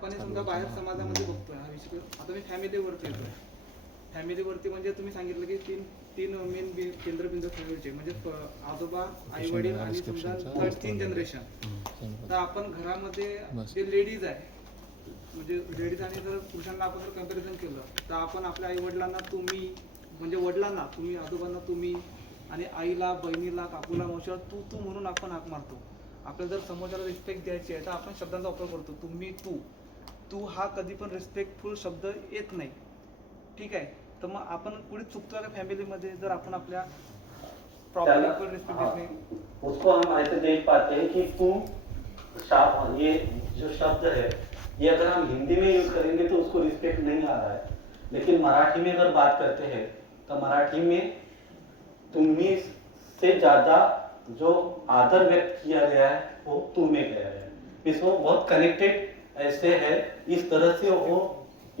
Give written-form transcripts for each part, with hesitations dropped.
आपण समजा बाहेर समाजामध्ये बघतोय हा विषय. आता मी फॅमिलीवरती येतोय. फॅमिलीवरती म्हणजे तुम्ही सांगितलं की तीन मेन केंद्रबिंदू फॅमिलीचे म्हणजे आजोबा, आई वडील आणि समजा थर्ड 3 जनरेशन. तर आपण घरामध्ये जे लेडीज आहे म्हणजे लेडीज आणि जर पुरुषांना आपण जर कम्पॅरिझन केलं तर आपण आपल्या आई वडिलांना तुम्ही म्हणजे वडिलांना तुम्ही, आजोबांना तुम्ही आणि आईला, बहिणीला, काकूला, मावशीला तू तू म्हणून आपण हाक मारतो. आपल्याला जर समोरच्याला रिस्पेक्ट द्यायची आहे तर आपण शब्दांचा वापर करतो. तुम्ही, तू. तू हा कधी पण रिस्पेक्टफुल शब्द येत नाही. ठीक आहे. तर मग आपण पुढे चुकतो का फॅमिलीमध्ये जर आपण आपल्या प्रॉपर इक्वल रिस्पेक्ट देत नाही. उसको हम ऐसे देख पाते हैं कि तू, ये जो शब्द है ये अगर हम हिंदी में यूज करेंगे तो उसको रिस्पेक्ट नहीं आ रहा है, लेकिन मराठी में अगर बात करते हैं तो मराठी में तुम्ही से ज्यादा जो आदर व्यक्त किया गया है वो तू में गया है. इसको बहुत कनेक्टेड ऐसे है, इस तरह से वो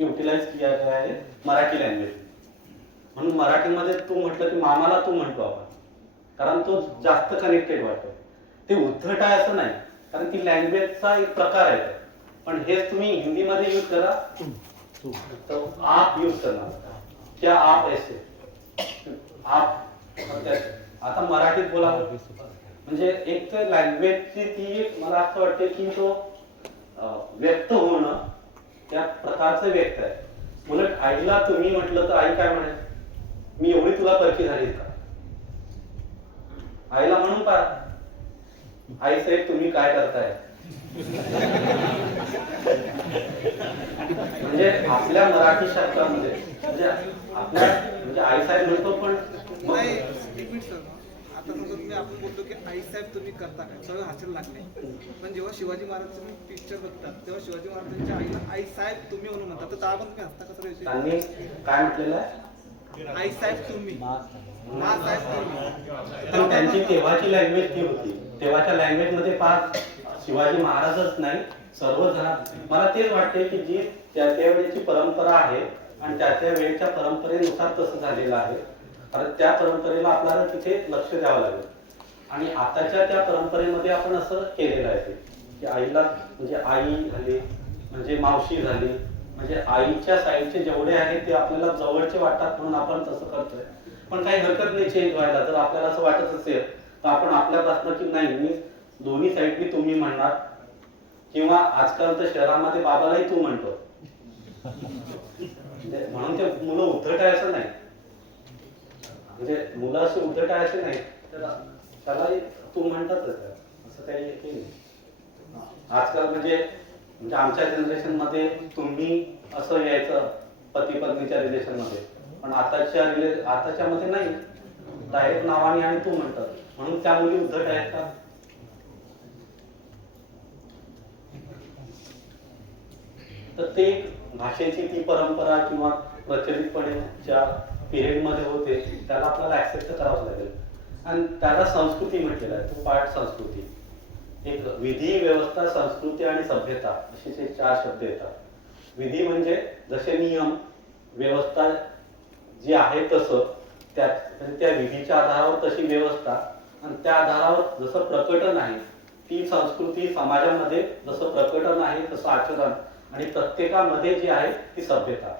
यूटिलाइज किया गया आहे मराठी लँग्वेज. म्हणून मराठीमध्ये तू म्हटलं की मामाला तू म्हणतो आपण, कारण तो जास्त कनेक्टेड वाटतो. ते उद्धट आहे असं नाही, कारण ती लँग्वेजचा एक प्रकार आहे. पण हेच तुम्ही हिंदीमध्ये यूज करा तो आप यूज करणार, क्या आप ऐसे आप. आता मराठीत बोला म्हणजे एक तर लँग्वेजची ती मला असं वाटतं की तो व्यक्त होणं त्या प्रकारचं व्यक्त आहे. उलट आईला तुम्ही म्हटलं तर आई काय म्हणेल, मी एवढी तुला परकी झाली का. आईला म्हणून पा, आई साहेब तुम्ही काय करताय. म्हणजे आपल्या मराठी शास्त्रामध्ये म्हणजे आपल्या म्हणजे आई साहेब म्हणतो पण नाही. एक मिनिट सर, आता समजा तुम्ही आपण बोलतो की आई साहेब तुम्ही करता काय, सगळं हसायला लागले. पण जेव्हा शिवाजी महाराज तुम्ही पिक्चर बघतात तेव्हा शिवाजी महाराजांच्या आईला आई साहेब तुम्ही म्हणून म्हणतात, तर त्याला पण तुम्ही हसता कसं विषय. त्यांनी काय म्हटलेलं आहे, आई साहेब तुम्ही, मा साहेब तुम्ही. तर त्यांची तेव्हाची लँग्वेज ती होती. तेव्हाच्या लँग्वेज मध्ये फार शिवाजी महाराजच नाही सर्वजण. मला तेच वाटते की जी त्या वेळेची परंपरा आहे आणि त्या वेळेच्या परंपरेनुसार तसं झालेलं आहे, कारण त्या परंपरेला आपल्याला तिथे लक्ष द्यावं लागेल. आणि आताच्या त्या परंपरेमध्ये आपण असं केलेलं आहे की आईला म्हणजे आई झाली म्हणजे मावशी झाली म्हणजे आईच्या साईडचे जेवढे आहेत ते आपल्याला जवळचे वाटतात म्हणून आपण तसं करतोय. पण काही हरकत नाही चेंज व्हायला. जर आपल्याला असं वाटत असेल तर आपण आपल्यापासून की नाही मी दोन्ही साईडनी तुम्ही म्हणणार, किंवा आजकाल तर शहरामध्ये बाबालाही तू म्हणतो. म्हणून ते मुलं उद्धट आहे असं नाही, म्हणजे मुलं असे उद्धट आहे असे नाही, तर त्यालाही तू म्हणतातच असं काही नाही. आजकाल म्हणजे आमच्या जनरेशन मध्ये तुम्ही असं यायचं पती पत्नीच्या रिलेशन मध्ये, पण आताच्या मध्ये नाही, डायरेक्ट नावाने आणि तू म्हणतात. म्हणून त्या मुली उद्धट आहेत का. तर ते भाषेची ती परंपरा किंवा प्रचलितपणे ज्या पिरियड मध्ये होते त्याला आपल्याला ऍक्सेप्ट करावं लागेल. आणि त्याला संस्कृती म्हटलेलं आहे, तो पार्ट संस्कृती. एक विधी, व्यवस्था, संस्कृती आणि सभ्यता असे ते 4 शब्द येतात. विधी म्हणजे जसे नियम, व्यवस्था जी आहे तसं त्या विधीच्या आधारावर तशी व्यवस्था, आणि त्या आधारावर जसं प्रकटन आहे ती संस्कृती, समाजामध्ये जसं प्रकटन आहे तसं आचरण, आणि प्रत्येकामध्ये जी आहे ती सभ्यता,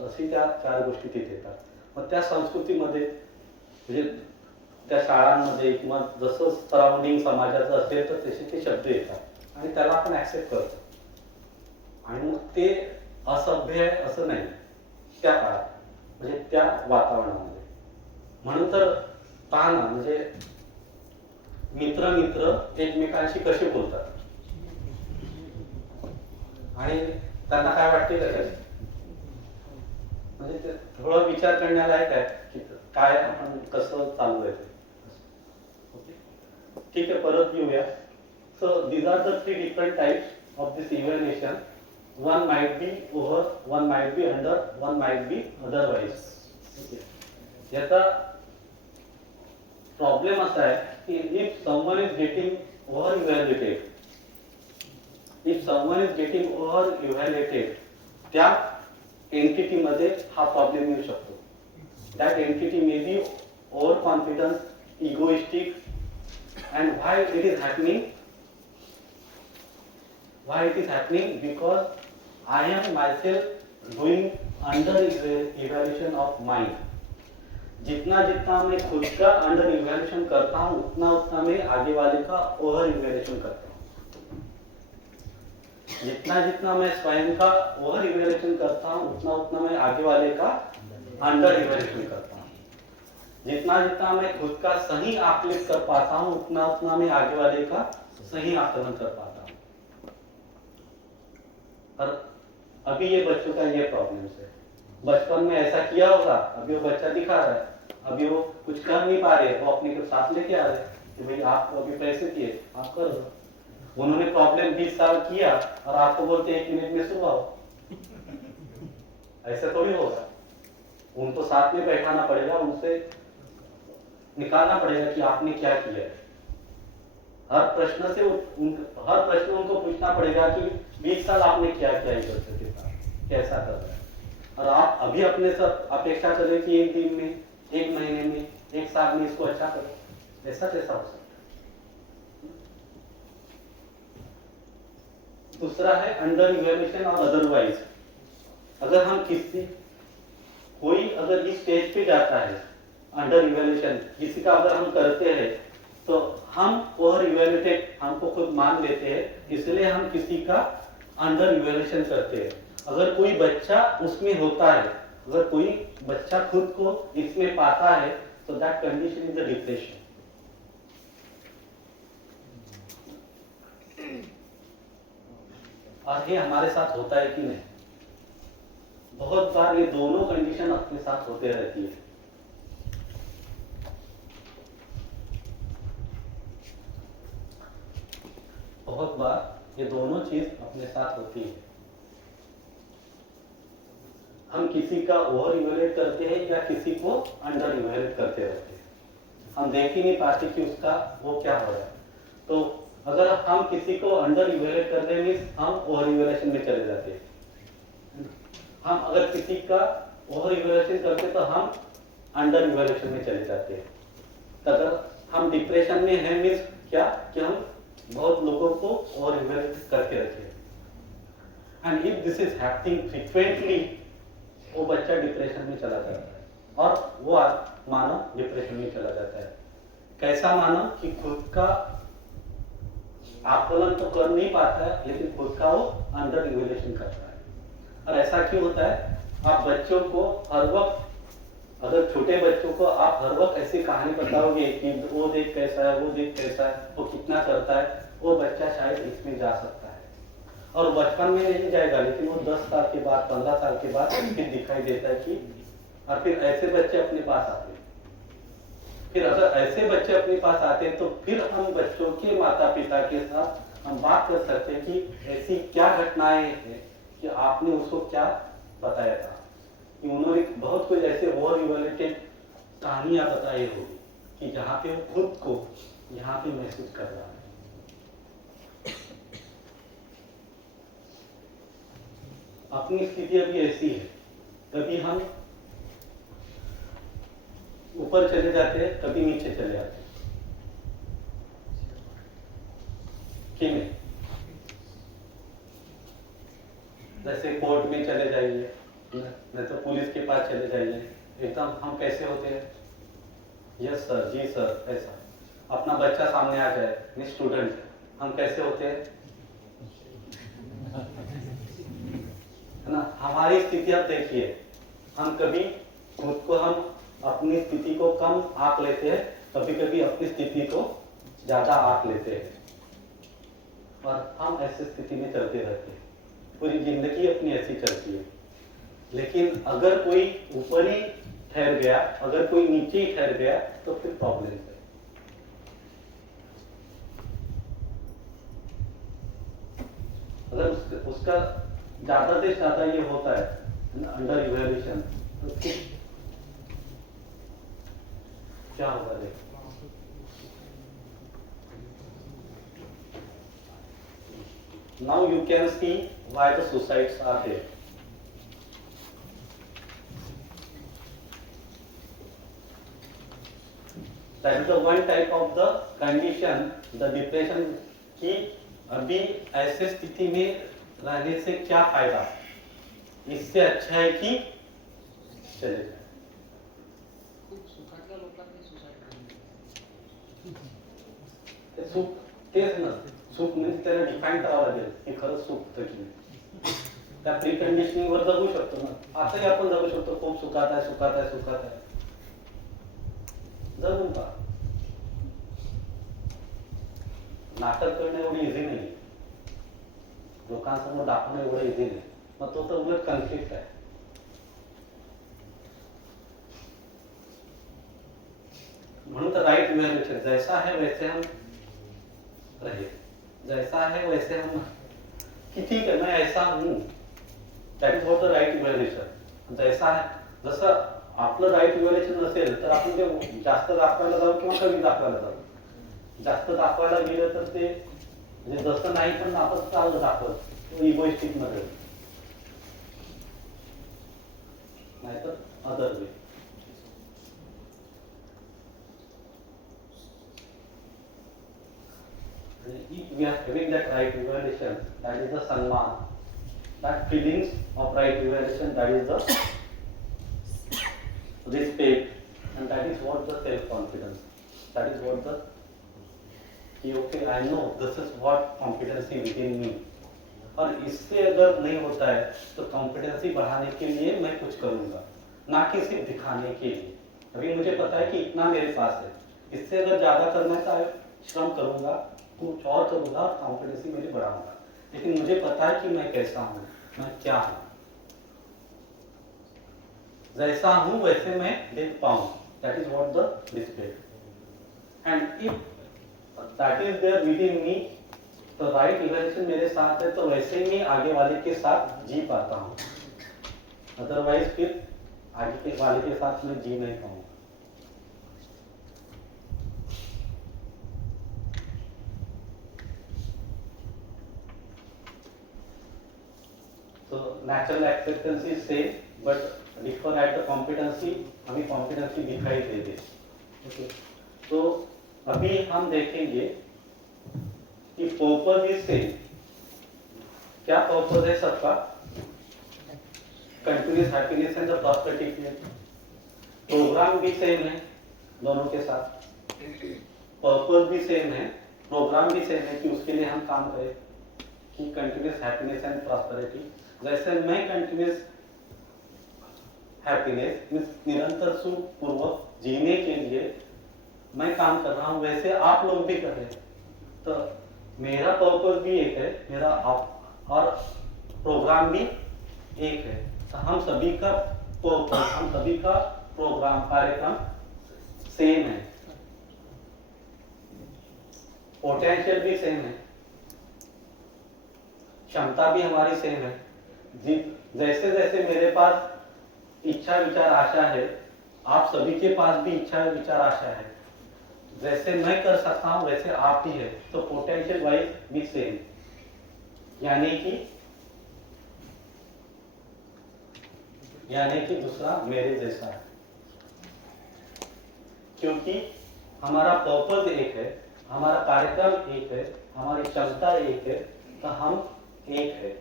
अशी त्या 4 गोष्टी तिथे येतात. मग त्या संस्कृतीमध्ये म्हणजे त्या शाळांमध्ये किंवा जसं सराउंडिंग समाजाचं असेल तर तसे ते शब्द येतात आणि त्याला आपण ऍक्सेप्ट करतो. आणि मग ते असभ्य आहे असं नाही त्या काळात, म्हणजे त्या वातावरणामध्ये. म्हणून तर पहा ना, म्हणजे मित्र एकमेकांशी कसे बोलतात आणि त्यांना काय वाटते त्याच्यात, म्हणजे ते थोडं विचार करण्यालायक आहे की काय आपण कसं चालू आहे ते. ठीक आहे, परत येऊया. So these are the 3 different types of this evaluation. One might be over, one might be under, one might be otherwise. याचा प्रॉब्लेम असा आहे की if someone is getting over evaluated, त्या एंटिटी मध्ये हा प्रॉब्लेम येऊ शकतो. That entity may be over confidence, egoistic. And why it is happening? Because I am myself doing under evaluation of mind. जितना जितना मैं खुद का अंडर इवेल्यूशन करता हूँ उतना उतना मैं आगे वाले का ओवर इवेल्यूशन करता हूँ। जितना जितना मैं स्वयं का ओवर इवेल्यूशन करता हूँ उतना उतना मैं आगे वाले का अंडर इवेल्यूशन करता हूँ। जितना जितना मैं खुद का सही आकलित कर पाता हूँ उतना उतना मैं आगे वाले का सही आकलन कर पाता हूँ। और अभी ये बच्चों का ये प्रॉब्लम है। बचपन में ऐसा किया होगा, अभी वो बच्चा दिखा रहा है, अभी वो कुछ कर नहीं पा रहे, वो अपने के साथ लेके आ रहे कि भाई आप अभी पैसे दिए आप कर दो। उन्होंने प्रॉब्लम 20 साल किया और आपको बोलते 1 मिनट में सुलझाओ। ऐसा थोड़ी होगा। उनको साथ में बैठाना पड़ेगा, उनसे निकालना पड़ेगा कि आपने क्या किया है। हर प्रश्न उनको पूछना पड़ेगा कि 20 साल आपने क्या किया है बच्चे के साथ, कैसा कर रहा है। और आप अभी अपने साथ अपेक्षा करें कि 1 दिन में, 1 महीने में, 1 साल में इसको अच्छा करो, ऐसा कैसा हो सकता है। दूसरा है अंडर इवेल्यूशन और अदरवाइज। अगर हम कोई अगर इस स्टेज पे जाता है अंडर इवेल्यूशन, किसी का अगर हम करते हैं तो हम ओवर इवेल्यूटेड हमको खुद मान लेते हैं, इसलिए हम किसी का अंडर इवेल्यूशन करते हैं। अगर कोई बच्चा उसमें होता है, अगर कोई बच्चा खुद को इसमें पाता है तो that condition is the depression. और ये हमारे साथ होता है कि नहीं? बहुत बार ये दोनों कंडीशन अपने साथ होते रहती है। बहुत बार ये दोनों चीज अपने साथ होती है। हम किसी का ओवर इवेल्यूएट करते हैं या किसी को अंडर इवेल्यूएट करते रहते हैं। हम देख ही नहीं पाते कि उसका वो क्या हो रहा है। तो अगर हम किसी को अंडर इवेल्यूएट कर रहे हैं हम ओवर इवेल्यूएशन में चले जाते हैं। हम अगर किसी का ओवर इवेल्यूएशन करते तो हम अंडर इवेल्यूएशन में चले जाते हैं। तो अगर हम डिप्रेशन में हैं मीन्स क्या कि हम बहुत लोगों को ओवर इवेल्यूएट करके रखे। And if this is happening frequently, वो बच्चा डिप्रेशन में चला जाता है और वो मानव डिप्रेशन में चला जाता है। कैसा मानव कि खुद का आकलन तो कर नहीं पाता है लेकिन खुद का वो अंडर इवेल्यूएशन करता है। और ऐसा क्यों होता है? आप बच्चों को हर वक्त, अगर छोटे बच्चों को आप हर वक्त ऐसी कहानी बताओगे कि वो देख कैसा है, वो देख कैसा है, वो कितना करता है, वो बच्चा शायद इसमें जा सकता है। और बचपन में नहीं जाएगा लेकिन वो 10 साल के बाद, 15 साल के बाद फिर दिखाई देता है कि, और फिर ऐसे बच्चे अपने पास आते हैं। फिर अगर ऐसे बच्चे अपने पास आते हैं तो फिर हम बच्चों के माता पिता के साथ हम बात कर सकते हैं कि ऐसी क्या घटनाएं हैं कि आपने उसको क्या बताया था, कि उन्होंने बहुत कुछ ऐसे ओवर इवेल्यूएटेड कहानियां बताई होगी कि जहाँ पे वो खुद को यहाँ पे महसूस कर रहा है। अपनी स्थिति अभी ऐसी है, कभी हम ऊपर चले जाते हैं, कभी नीचे चले जाते हैं, कि नहीं? जैसे कोर्ट में चले जाइए, नहीं तो पुलिस के पास चले जाइए, एकदम हम कैसे होते हैं? यस सर, जी सर, ऐसा। अपना बच्चा सामने आ जाए, मैं स्टूडेंट, हम कैसे होते हैं? है ना? हमारी स्थिति आप देखिए, हम कभी खुद को, हम अपनी स्थिति को कम आंक लेते हैं, कभी कभी अपनी स्थिति को ज्यादा आंक लेते हैं और हम ऐसी स्थिति में चलते रहते हैं। पूरी जिंदगी अपनी ऐसी चलती है। लेकिन अगर कोई ऊपर ही ठहर गया, अगर कोई नीचे ही ठहर गया तो फिर प्रॉब्लम है। अगर उसका ज्यादा से ज्यादा ये होता है अंडर इवेल्यूएशन, तो फिर क्या होगा? देखो, now you can see why the suicides are there. That is the one type of the condition, the depression, कि अभी ऐसे स्थिति में रहने से क्या फायदा, इससे अच्छा है कि चले जाए। ते सुख तेच ना, सुख म्हणजे त्याला डिफाईन करावं लागेल की खरंच सुख होतं की नाही. त्या प्री कंडिशनिंग वर जगू शकतो ना, आताही आपण जगू शकतो, खूप सुखात आहे सुखात आहे सुखात आहे, जगून पहा. नाटक करणं एवढी इझी नाही, लोकांसमोर दाखवणं एवढं इझी नाही, मग तो तर उलट कन्फ्लिक्ट आहे. म्हणून तर राइट इवैल्यूएशन, जैसा है वैसे हम रहे, जैसा है वैसे हम, कि ठीक है मैं ऐसा हूं, that is what the right evaluation. जैसा है, जसं आपलं राइट इवैल्यूएशन नसेल तर आपण ते जास्त दाखवायला जाऊ किंवा कमी दाखवायला जाऊ. जास्त दाखवायला गेलं तर ते म्हणजे जसं नाही पण आपण चाललं दाखवत इगोइस्टिक मध्ये, नाहीतर other way. If we are having that right evaluation, that is the Sanman, that feelings of right evaluation, that is the respect, and that is what the self-confidence, that is what the, okay, I know this is what competency within me. और इससे अगर नहीं होता है तो competency बढ़ाने के लिए मैं कुछ करूंगा, ना कि सिर्फ दिखाने के लिए. अभी मुझे पता है कि इतना मेरे पास है, इससे अगर ज्यादा करना है तो श्रम करूंगा, कुछ और करूंगा, कॉम्पिटेंसी मेरी बढ़ाऊंगा. लेकिन मुझे पता है कि मैं कैसा हूं, मैं क्या हूं, जैसा हूं वैसे मैं देख पाऊं, that is what the respect. And if that is there within me, तो राइट इवैल्यूएशन मेरे साथ है, तो वैसे ही मैं आगे वाले के साथ जी पाता हूं, अदरवाइज फिर आगे के वाले के साथ मैं जी नहीं पाऊंगा. So natural acceptance is same, but differ at the competency. अभी competency दिखाई दे दे. Okay. तो अभी हम देखेंगे कि पर्पस इज सेम. क्या पर्पस है सबका? Continuous happiness and the prosperity. Programme भी सेम है दोनों के साथ, पर्पस भी सेम है, प्रोग्राम भी सेम है कि उसके लिए हम काम करें कि कंटिन्यूस हैप्पीनेस एंड प्रॉस्पेरिटी. जैसे मैं कंटिन्यूस हैप्पीनेस निरंतर सुखपूर्वक जीने के लिए मैं काम कर रहा हूं, वैसे आप लोग भी कर रहे हैं. तो मेरा पर्पस भी एक है, मेरा और प्रोग्राम भी एक है. तो हम सभी का पर्पस, हम सभी का प्रोग्राम, कार्यक्रम सेम है, पोटेंशियल भी सेम है, क्षमता भी हमारी सेम है. जैसे जैसे मेरे पास इच्छा विचार आशा है, आप सभी के पास भी इच्छा विचार आशा है. जैसे मैं कर सकता हूं वैसे आप भी है, तो पोटेंशियल वाइज भी सेम, यानी कि दूसरा मेरे जैसा है. क्योंकि हमारा पर्पस एक है, हमारा कार्यक्रम एक है, हमारी क्षमता एक है, तो हम एक है.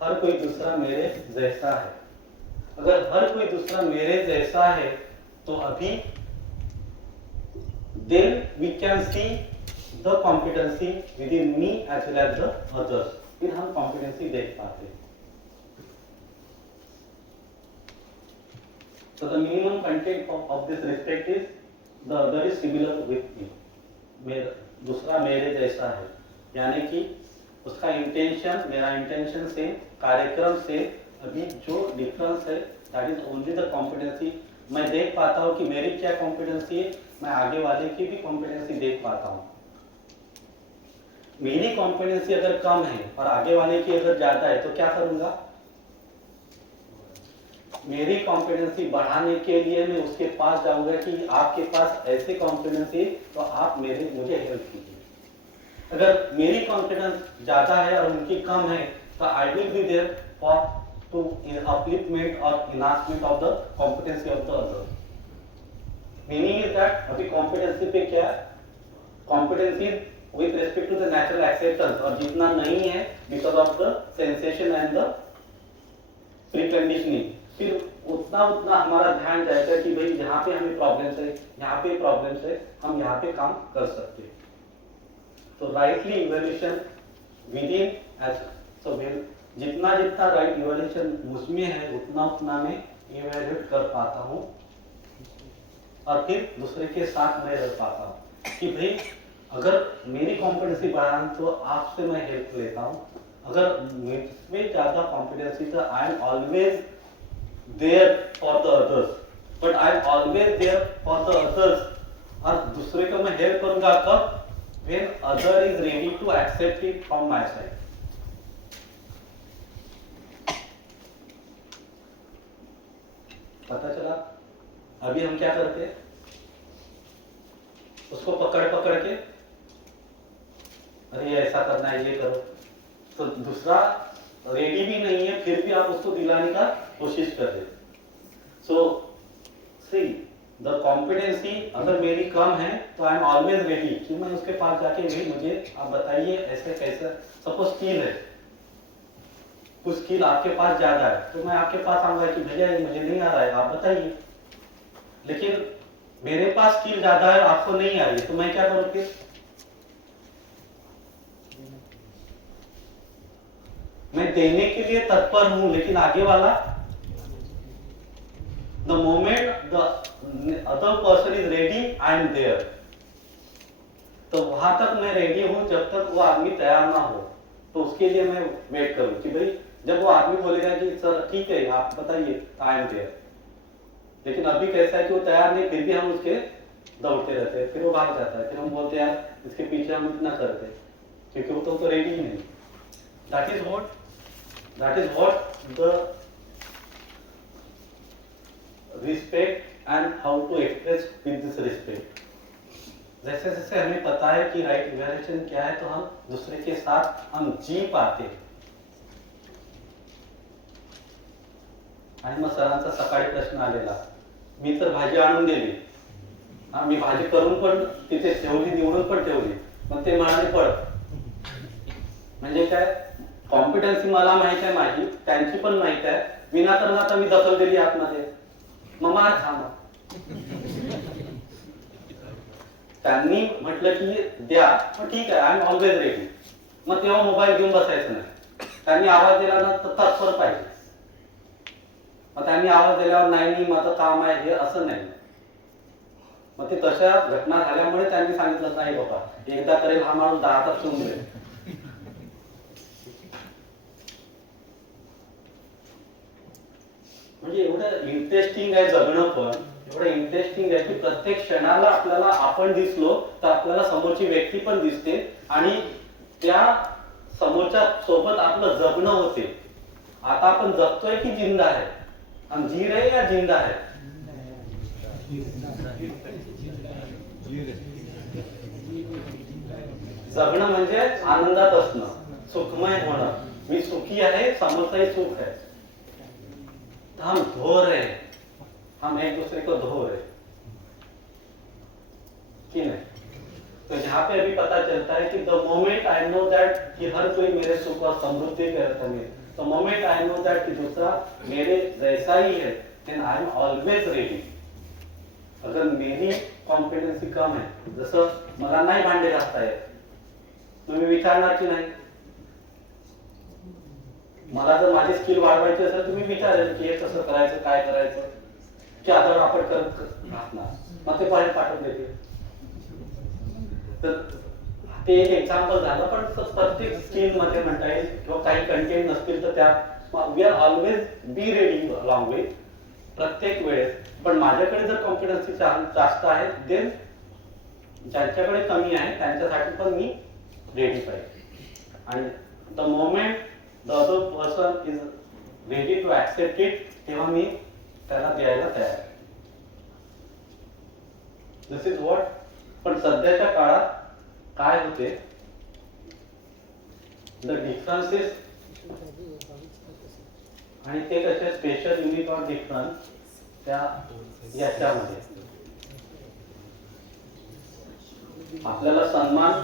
हर कोई दूसरा मेरे जैसा है. अगर हर कोई दूसरा मेरे जैसा है तो अभी then we can see the competency within me as well as the others. फिर हम competency देख पाते हैं. So the minimum content of this respect is the other is similar with me. मेरा दूसरा मेरे जैसा है, यानी कि उसका इंटेंशन मेरा इंटेंशन सेम, कार्यक्रम सेम. अभी जो डिफरेंस है that is only the competency. मैं देख पाता हूँ कि मेरी क्या कॉम्पिटेंसी है, मैं आगे वाले की भी कॉम्पिटेंसी देख पाता हूँ. मेरी कॉम्पिटेंसी अगर कम है और आगे वाले की अगर ज्यादा है तो क्या करूंगा? मेरी कॉम्पिटेंसी बढ़ाने के लिए मैं उसके पास जाऊंगा कि आपके पास ऐसे कॉम्पिटेंसी तो आप मुझे हेल्प कीजिए. अगर मेरी कॉन्फिडेंस ज्यादा है और उनकी कम है तो I will be there for to upliftment और enhancement of the competency of the other. Meaning is that अभी कॉम्पिटेंसी पे क्या है? Competency with respect to the natural acceptance, और जितना नहीं है because of the sensation and the preconditioning, फिर उतना उतना हमारा ध्यान जाएगा कि भाई यहाँ पे हमें प्रॉब्लम्स है, यहाँ पे प्रॉब्लम्स है, हम यहाँ पे काम कर सकते हैं। तो rightly evaluation within as so well, जितना जितना राइट इवैल्यूएशन मुझमें है उतना उतना मैं इवैल्यूएट कर पाता हूँ और फिर दूसरे के साथ मैं रह पाता हूँ कि भाई अगर मेरी कॉम्पिटेंसी बढ़ाना तो आपसे मैं हेल्प लेता हूँ, अगर मुझमें ज्यादा कॉम्पिटेंसी तो I am always there for the others, but I am always there for the others, और दूसरे को मैं हेल्प करूंगा कब, when other is ready to accept it from my side. पता चला? अभी हम क्या करते हैं, उसको पकड़ पकड़ के अरे ऐसा करना है, ये करो, तो दूसरा रेडी भी नहीं है फिर भी आप उसको दिलाने का कोशिश कर रहे। सो सी द कॉम्पिटेंसी अगर मेरी कम है तो आई एम ऑलवेज रेडी कि मैं उसके पास जाके भाई मुझे आप बताइए ऐसे कैसे, सपोज स्किल है, कुछ स्किल आपके पास ज्यादा है तो मैं आपके पास आऊंगा कि भैया ये मुझे नहीं आ रहा है आप बताइए, लेकिन मेरे पास स्किल ज्यादा है आपको नहीं आ रही है तो मैं क्या करूँ फिर, मैं देने के लिए तत्पर हूं लेकिन आगे वाला the moment the other person is ready I am there, तो वहां तक मैं रेडी हूं जब तक वो आदमी तैयार ना हो, तो उसके लिए मैं वेट करूं कि भाई जब वो आदमी बोलेगा कि सर ठीक है आप बताइए आई एम देयर, लेकिन अभी कैसा है कि वो तैयार नहीं फिर भी हम उसके दौड़ते रहते हैं, फिर वो भाग जाता है, फिर हम बोलते हैं यार इसके पीछे हम इतना करते हैं क्योंकि वो तो रेडी ही नहीं। that is what the respect and how to express with this respect, जैसे जैसे हमें पता है कि राइट इवैल्यूएशन क्या है तो हम दूसरे के साथ हम जी पाते। आणि मग सरांचा सकाळी प्रश्न आलेला, मी तर भाजी आणून दिली, मी भाजी करून पण तिथे ठेवली, निवडून पण ठेवली, मग ते म्हणाले पड, म्हणजे काय कॉम्पिटन्सी मला माहित आहे माझी, त्यांची पण माहित आहे, विनाकारण आता मी दखल दिली आतमध्ये, मग मार थांबा, त्यांनी म्हटलं की द्या, मग ठीक आहे आय एम ऑलवेज रेडी, मग तेव्हा मोबाईल घेऊन बसायचं नाही, त्यांनी आवाज दिला ना तर तत्पर पाहिजे, मग त्यांनी आवाज दिल्यावर नाही माझं काम आहे हे असं नाही, मग ते तशा घटना झाल्यामुळे त्यांनी सांगितलं नाही बाबा एकदा करेल हा माणूस 10 तास ठेवून देईल। म्हणजे एवढं इंटरेस्टिंग आहे जगणं, पण एवढं इंटरेस्टिंग आहे की प्रत्येक क्षणाला आपल्याला आपण दिसलो तर आपल्याला समोरची व्यक्ती पण दिसते आणि त्या समोरच्या सोबत आपलं जगणं होते। आता आपण जगतोय की जिंदा आहे, हम जी रहे या जिंदा है, जगणं म्हणजे आनंदात असणं, सुखमय होणं, मी सुखी आहे समोरचाही सुख है, हम धो रहे हैं, हम एक दूसरे को धो रहे कि नहीं, तो यहाँ पे अभी पता चलता है कि the moment I know that कि हर कोई मेरे सुख और समृद्धि करता है, तो मोमेंट आई नो दैट कि दूसरा मेरे जैसा ही है, then I am always ready. अगर मेरी कॉम्पिटेंसी कम है, जसं मला नाही भांडे घासता येत, तुम्ही विचारणार की नाही, मला जर माझी स्किल वाढवायची असेल तुम्ही विचारेल की हे कसं करायचं काय करायचं, की आता आपण करत घासणार, मग ते बाहेर पाठवून देते, तर ते एक एक्झाम्पल झालं, पण प्रत्येक स्किल मध्ये म्हणता येईल किंवा काही कंटेंट नसतील तर त्या we are always be ready along with प्रत्येक वेळेस, पण माझ्याकडे जर कॉम्पिटन्सी जास्त आहे देन ज्यांच्याकडे कमी आहे त्यांच्यासाठी पण मी रेडी पाहिजे, आणि the moment the other person is ready to accept it तेव्हा मी त्याला द्यायला तयार आहे, दिस इज व्हॉट। पण सध्याच्या काळात काय होते, द डिफरन्सेस आणि ते कसे स्पेशल युनिट ऑफ डिफरन्स त्या याच्यामध्ये आपल्याला सन्मान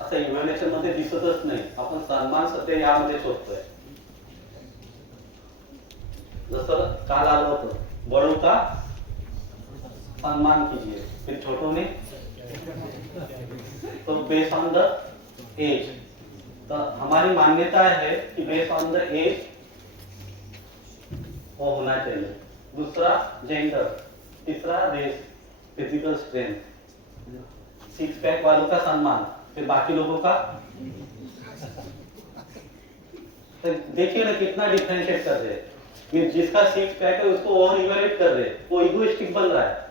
असं इव्हॅल्युएशन मध्ये दिसतच नाही. आपण सन्मान सत्य यामध्ये शोधतोय. जसं काल आलं होतं, बड़ों का सम्मान कीजिए, फिर छोटों ने तो बेस्ड ऑन द एज. तो हमारी मान्यता है कि बेस्ड ऑन द एज वो होना चाहिए. दूसरा जेंडर, तीसरा race, physical strength, six pack वालों का सम्मान, फिर बाकी लोगों का. तो देखिए ना कितना डिफरेंशिएट कर रहे हैं कि जिसका सिक्स पैक है उसको ओवर इवैल्यूएट कर रहे हैं, वो इगोइस्टिक बन रहा है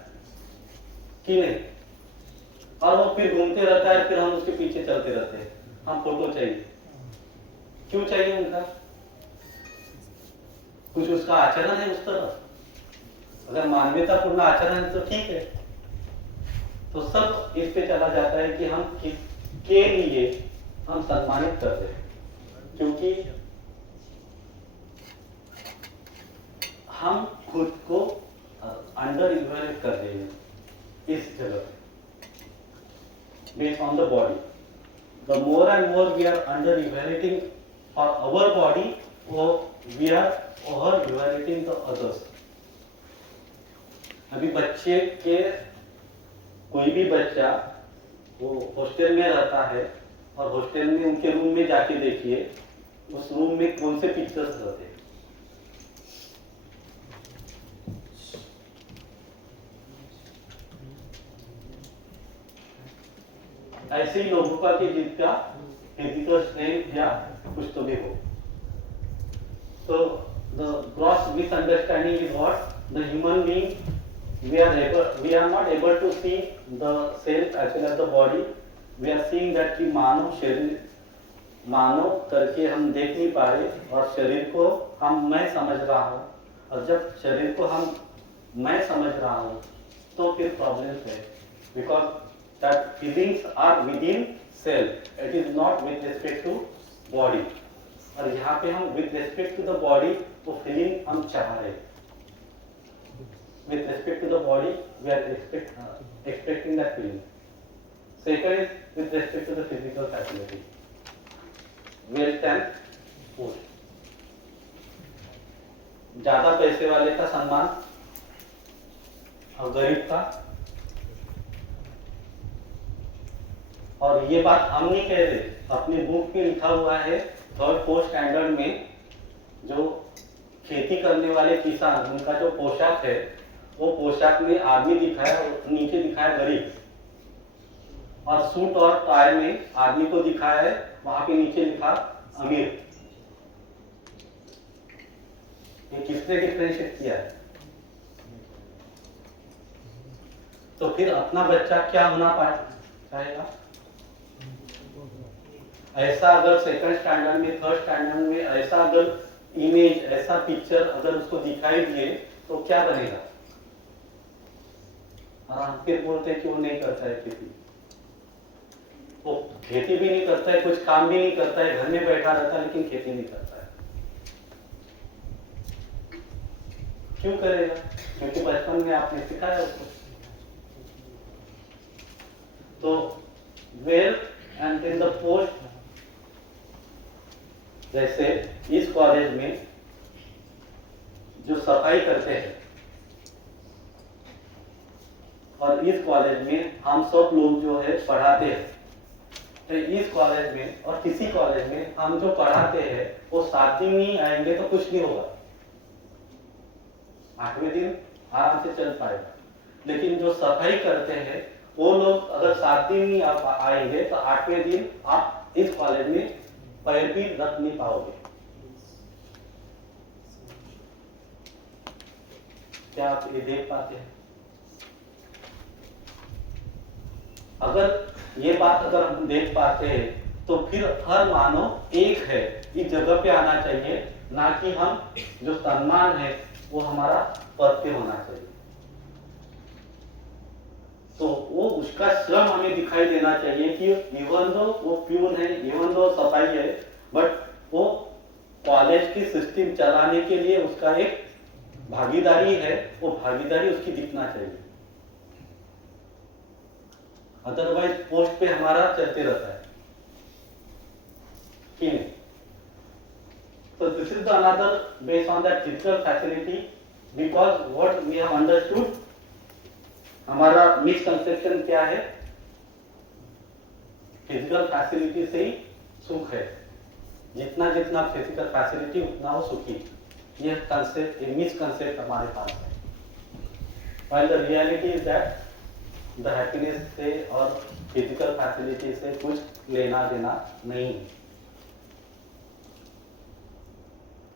कि नहीं, और वो फिर घूमते रहता है, फिर हम उसके पीछे चलते रहते हैं. हम फोटो चाहिए, क्यों चाहिए उनका? कुछ उसका आचरण है उस तरह. अगर मानवीयतापूर्ण आचरण है तो ठीक है. तो सब इस पे चला जाता है कि हम के लिए हम सम्मानित कर रहे हैं, क्योंकि हम खुद को अंडर इवैल्यूएट कर रहे हैं इस जगह पे. Based on the body, the more and more we are under evaluating for our body, or we are over evaluating the others. अभी बच्चे के कोई भी बच्चा वो हॉस्टल में रहता है और हॉस्टल में उनके रूम में जाके देखिए उस रूम में कौन से पिक्चर्स रहते हैं. ऐसे ही लोगों का कि जिसका फिजिकल स्ट्रेंथ या कुछ तो भी हो. So the gross misunderstanding is what the human being we are not able to see the self as well as the body. We are seeing that कि मानव शरीर मानव करके हम देख नहीं पा रहे और शरीर को हम मैं समझ रहा हूँ. और जब शरीर को हम मैं समझ रहा हूँ तो फिर प्रॉब्लम है, because that feelings are within self. It is not with respect to body. और यहाँ पे हम with respect to the body वो feeling हम चाह रहे हैं. With respect to the body we are expecting that feeling. Second is with respect to the physical facility, wealth and food. ज्यादा पैसे वाले का सम्मान और गरीब का. और ये बात हम नहीं कह रहे, अपनी बुक में लिखा हुआ है 3rd 4th स्टैंडर्ड में. जो खेती करने वाले किसान उनका जो पोशाक है वो पोशाक में आदमी दिखाया और नीचे दिखाया गरीब, और सूट और टाई में आदमी को दिखाया है, वहां पे नीचे लिखा अमीर. ये किसने डिफरेंशिएट किया है? तो फिर अपना बच्चा क्या होना चाहेगा? ऐसा अगर 2nd स्टैंडर्ड में 3rd स्टैंडर्ड में ऐसा अगर इमेज ऐसा पिक्चर अगर उसको दिखाई दिए तो क्या बनेगा? और हम फिर बोलते हैं कि वो नहीं करता है खेती, वो खेती भी नहीं करता है, कुछ काम भी नहीं करता है, घर में बैठा रहता है लेकिन खेती नहीं करता है. क्यों करेगा? क्योंकि बचपन में आपने सिखाया उसको. तो wealth and in the post, जैसे इस कॉलेज में जो सफाई करते हैं और इस कॉलेज में हम सब लोग जो है पढ़ाते हैं, तो इस कॉलेज में और किसी कॉलेज में हम जो पढ़ाते हैं वो 7 दिन नहीं आएंगे तो कुछ नहीं होगा, 8वें दिन आराम से चल पाएगा. लेकिन जो सफाई करते हैं वो लोग अगर 7 दिन नहीं आएंगे तो 8वें दिन आप इस कॉलेज में पैर भी रख नहीं पाओगे. क्या आप ये देख पाते हैं? अगर ये बात अगर हम देख पाते हैं तो फिर हर मानव एक है इस जगह पे आना चाहिए, ना कि हम जो सम्मान है वो हमारा पद पे होना चाहिए. तो वो उसका श्रम हमें दिखाई देना चाहिए कि इवन दो वो प्यून है, इवन दो सफाई है, बट वो कॉलेज की सिस्टम चलाने के लिए उसका एक भागीदारी है, वो भागीदारी उसकी दिखना चाहिए. अदरवाइज पोस्ट पे हमारा चलते रहता है. कि नहीं? So this is the another based on that physical facility, because what we have understood, हमारा मिसकंसेप्शन क्या है? फिजिकल फैसिलिटी से ही सुख है, जितना जितना फिजिकल फैसिलिटी उतना वो सुखी। ये कंसेप्ट, ये मिसकंसेप्ट हमारे पास है। While the reality is that the happiness से और फिजिकल फैसिलिटी से कुछ लेना देना नहीं है।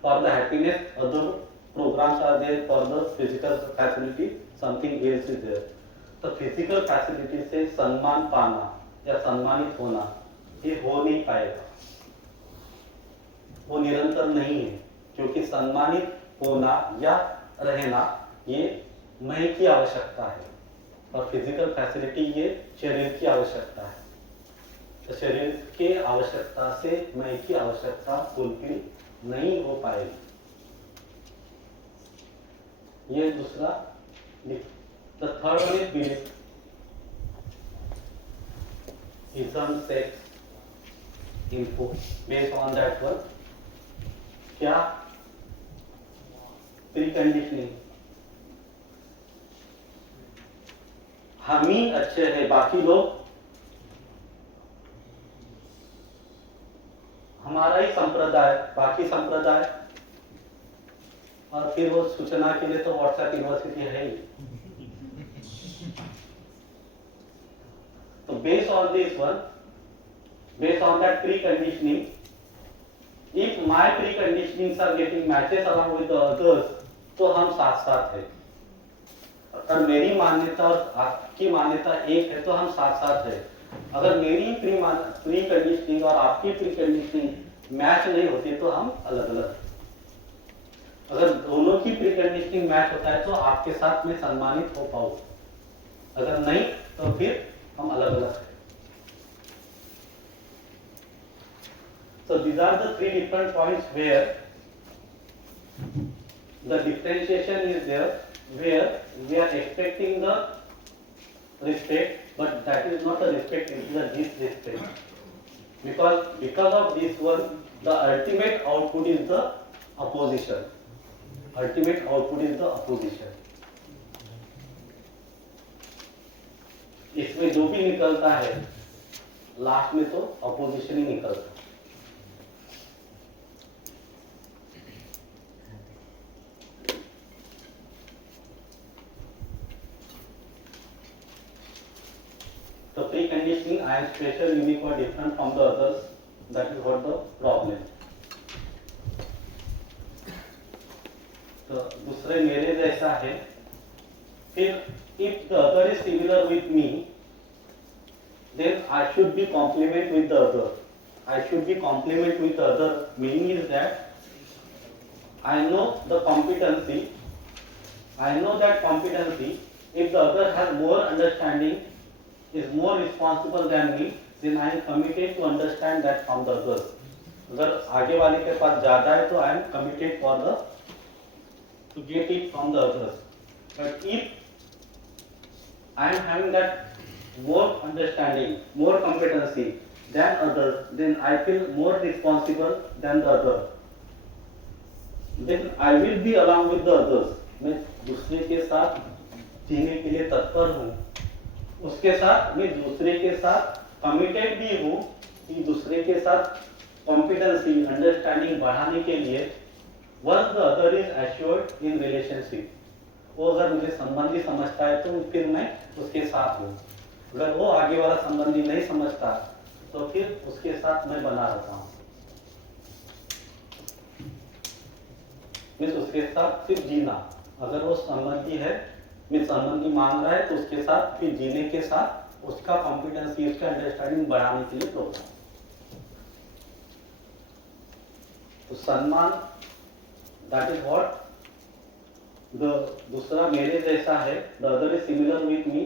For the happiness, other programs are there. For the physical facility, something else is there. तो फिजिकल फैसिलिटी से सम्मान पाना या सम्मानित होना, ये हो नहीं पाएगा, वो निरंतर नहीं है, क्योंकि सम्मानित होना या रहना ये मैं की आवश्यकता है, और फिजिकल फैसिलिटी ये शरीर की आवश्यकता है। तो शरीर के आवश्यकता से मैं की आवश्यकता फुलफिल नहीं हो पाएगी। ये दूसरा। The third one is belief. Ism, sex, info. Based on that one, क्या प्रीकंडीशनिंग, हम ही अच्छे हैं, बाकी लोग हमारा ही संप्रदाय, बाकी संप्रदाय, और फिर वो सूचना के लिए तो व्हाट्सएप यूनिवर्सिटी है ही। तो based on this one, based on that preconditioning, if my preconditionings are getting matches along with the others, तो हम साथ साथ हैं। अगर मेरी मान्यता और आपकी मान्यता एक है तो हम साथ साथ हैं। अगर मेरी प्री कंडीशनिंग और आपकी प्री कंडीशनिंग मैच नहीं होती तो हम अलग अलग। अगर दोनों की प्री कंडीशनिंग मैच होता है तो आपके साथ में सम्मानित हो पाऊं, अगर नहीं तो फिर हम अलग अलग हैं। So these are the three different points where the differentiation is there, where we are expecting the respect, but that is not a respect, it is a disrespect. Because of this one, the ultimate output is the opposition. Ultimate output is the opposition. इसमें जो भी निकलता है last में तो opposition ही निकलता है। So preconditioning, I am special, unique or different from the others. That is what the problem. तो दूसरे मेरे जैसा है। फिर if the other is similar with me, then I should be complement with the other. I should be complement with the other. Meaning is that I know the competency. I know that competency. If the other has more understanding, is more responsible than me, then I am committed to understand that from the others. अगर आगे वाले के पास ज़्यादा है तो I am committed for the to get it from the others. But if I am having that more understanding, more competency than others, then I feel more responsible than the other. Then I will be along with the others. मैं दूसरे के साथ जीने के लिए तत्पर हूँ। उसके साथ मैं दूसरे के साथ कमिटेड भी हूँ कि दूसरे के साथ कॉम्पिटेंसी अंडरस्टैंडिंग बढ़ाने के लिए once the other is assured in relationship, वो अगर मुझे संबंधी समझता है तो फिर मैं उसके साथ हूँ। अगर वो आगे वाला संबंधी नहीं समझता तो फिर उसके साथ मैं बना रहता हूँ। उसके साथ फिर जीना, अगर वो संबंधी है, मैं संबंधी मांग रहा है तो उसके साथ फिर जीने के साथ उसका कॉम्पिटेंसी, उसका अंडरस्टैंडिंग बढ़ाने के लिए प्रोग्राम। तो सम्मान, दैट इज व्हाट द दूसरा मेरे जैसा है। The other is similar with me.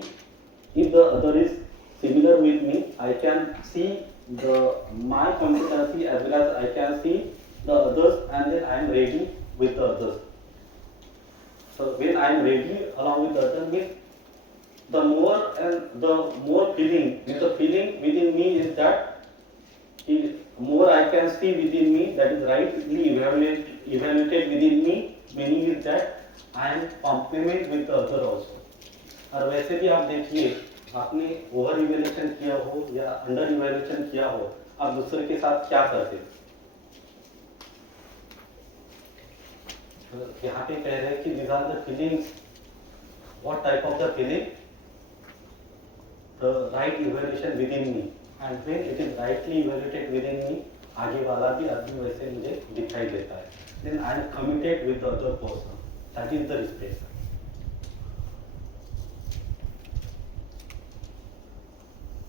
If the other is similar with me, I can see the my competency as well as I can see the others, and then I am ready with the others. So when I am ready along with the others, means the more feeling, means the feeling within me is that कि more I can see within me, that is rightly evaluated within me, meaning is that I am complement with the other also. और वैसे भी आप देखिए, आपने over evaluation किया हो या अंडर इवेल्यूशन किया हो, आप दूसरे के साथ क्या करते हैं? यहाँ पे कह रहे हैं कि these are the feelings. What type of the feeling? The right evaluation within me, and when it is rightly evaluated within me, आगे वाला भी आदमी वैसे मुझे दिखाई देता है. Then I am committed with the other person. That is the respect.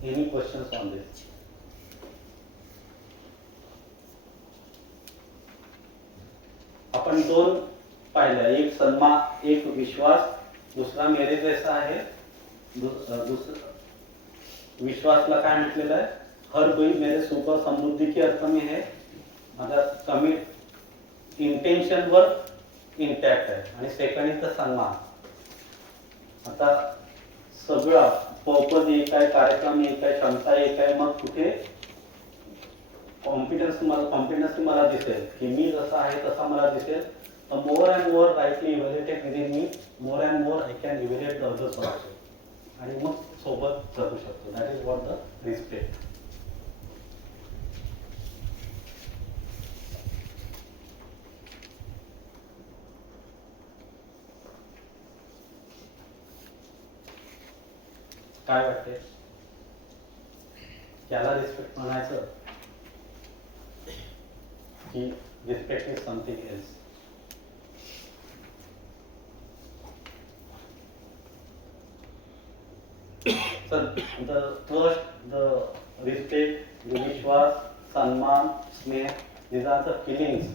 Any questions on this? अपन दोन पाहिलं, एक सन्मान, एक विश्वास, दुसरा मेरे जैसा आहे. विश्वासला काय म्हटलेलं आहे? हर कोई मेरे सुख और समृद्धि के अर्थ में है. माझा कमिट इंटेंशन वर इंटॅक्ट आहे. आणि सेकंड इज द सन्मान. आता सगळं पर्पज एक आहे, कार्यक्रम एक आहे, क्षमता एक आहे, मग कुठे कॉम्पिटन्स मला दिसेल की मी जसा आहे तसा मला दिसेल. The more and more rightly evaluated within me, more and more I can evaluate the others also. आणि मग सोबत जगू शकतो. That is what the respect. काय वाटते? त्याला रिस्पेक्ट म्हणायचं की respect is something else? So the trust, the respect, the vishwas, sanman, sneh, these are the feelings.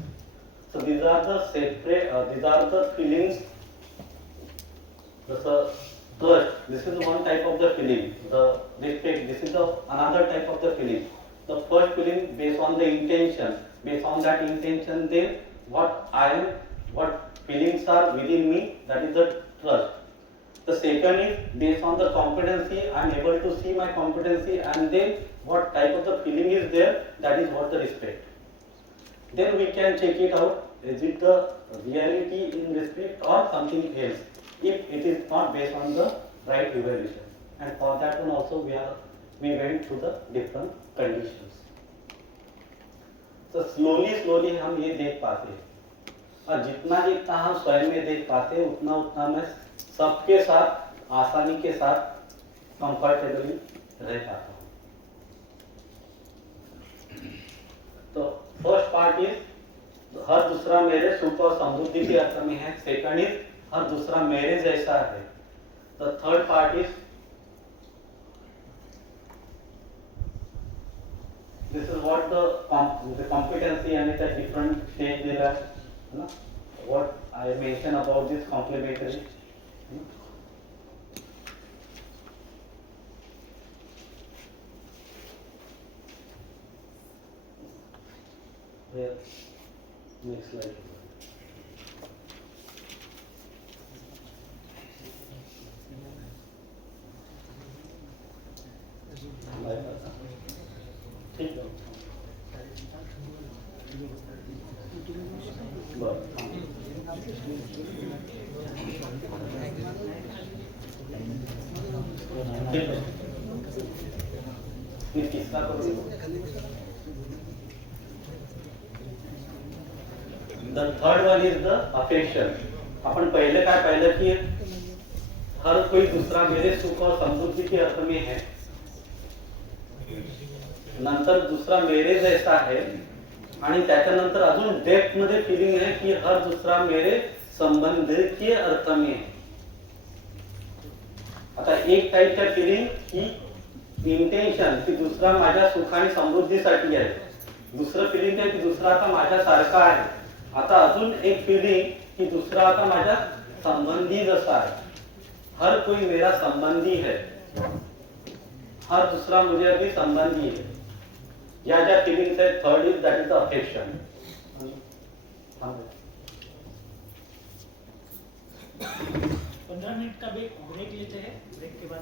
So these are the separate, these are the feelings. The trust, this is one type of the feeling. The respect, this is another type of the feeling. The first feeling based on the intention. Based on that intention, then what feelings are within me, that is the trust. The second is based on the competency. I am able to see my competency, and then what type of the feeling is there, that is what the respect. Then we can check it out, is it the reality in respect or something else, if it is not based on the right evaluation. And for that one also we went through the different conditions. So slowly हम ये देख पाते हैं, और जितना हम स्वयं में देख पाते हैं, उतना मैं सबके साथ आसानी के साथ कंफर्टेबली रह पाता हूँ. तो फर्स्ट पार्ट इज हर दूसरा मेरे सुख और समृद्धि के अर्थ में है. सेकंड इज हर दूसरा मेरे जैसा है. The third part is this is what the competency and the different stage दिला है ना. What I mention about this complementary. Where next slide. ठीक है. ठीक है. मी तीसरा करू. The third one is the affection. अपन पहले काय पाहिलं की हर कोई दूसरा मेरे सुख और समृद्धि के अर्थ में है. नंतर दूसरा मेरे जैसा है, आणि त्याच्यानंतर अजून डेप्थ मध्ये फिलिंग आहे की हर दूसरा मेरे संबंध के अर्थ में है. आता एक टाईपच्या फिलिंग की इंटेन्शन की दुसरा माझ्या सुख आणि समृद्धीसाठी आहे. दुसरं फिलिंग आहे की दुसरा आता माझ्यासारखा आहे. आता अजून एक फिलिंग की दूसरा आता माझ्या संबंधी जसा आहे. हर कोई मेरा संबंधी है, हर दूसरा मुझे अभी संबंधी है. या ज्या फिलिंग्स है. Third is that is the affection. 15 minute का ब्रेक लेते हैं. ब्रेक के बाद